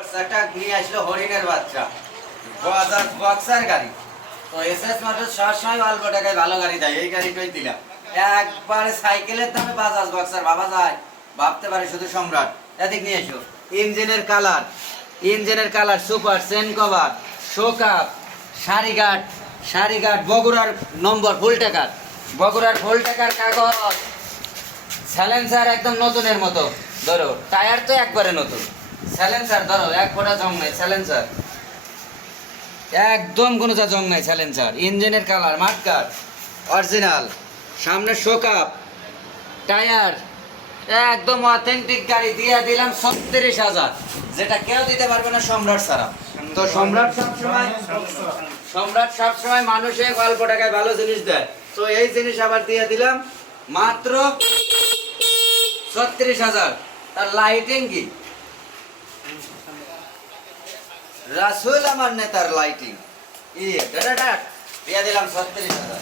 একটা নিয়ে আসলো হরিণের বাচ্চা বাজাজ বক্সার গাড়ি। তো এসএস মোটরস সবসময় অল্প টাকায় ভালো গাড়ি দেয়, এই গাড়িটাই দিলাম। একবারে সাইকেলের দামে বাজাজ বক্সার ভাবা যায়? ভাবতে পারে শুধু সম্রাট। এদিক নিয়ে এসো। ইঞ্জিনের colour super, chain cover, shock up, সারিঘাট বগুড়ার নম্বর ফুল টাকার, কাগজ, সাইলেন্সার একদম নতুনের মতো। ধরো টায়ার তো একবারে নতুন, সাইলেন্সার ধরো এক ফোঁটা জং নাই, সাইলেন্সার একদম কোনো জং নাই, সাইলেন্সার। ইঞ্জিনের কালার মাঠকার অরিজিনাল, সামনে শোকাপ, টায়ার একদম অথেন্টিক গাড়ি দিয়ে দিলাম ৩৬,০০০, যেটা কেউ দিতে পারবে না সম্রাট ছাড়া। তো সম্রাট সবসময় মানুষে অল্প টাকায় ভালো জিনিস দেয়। তো এই জিনিস আবার দিয়ে দিলাম মাত্র ৩৬,০০০। তার লাইটিং কি রাসূল আমার নেতার লাইটিং দিয়ে দিলাম ৩৬,০০০।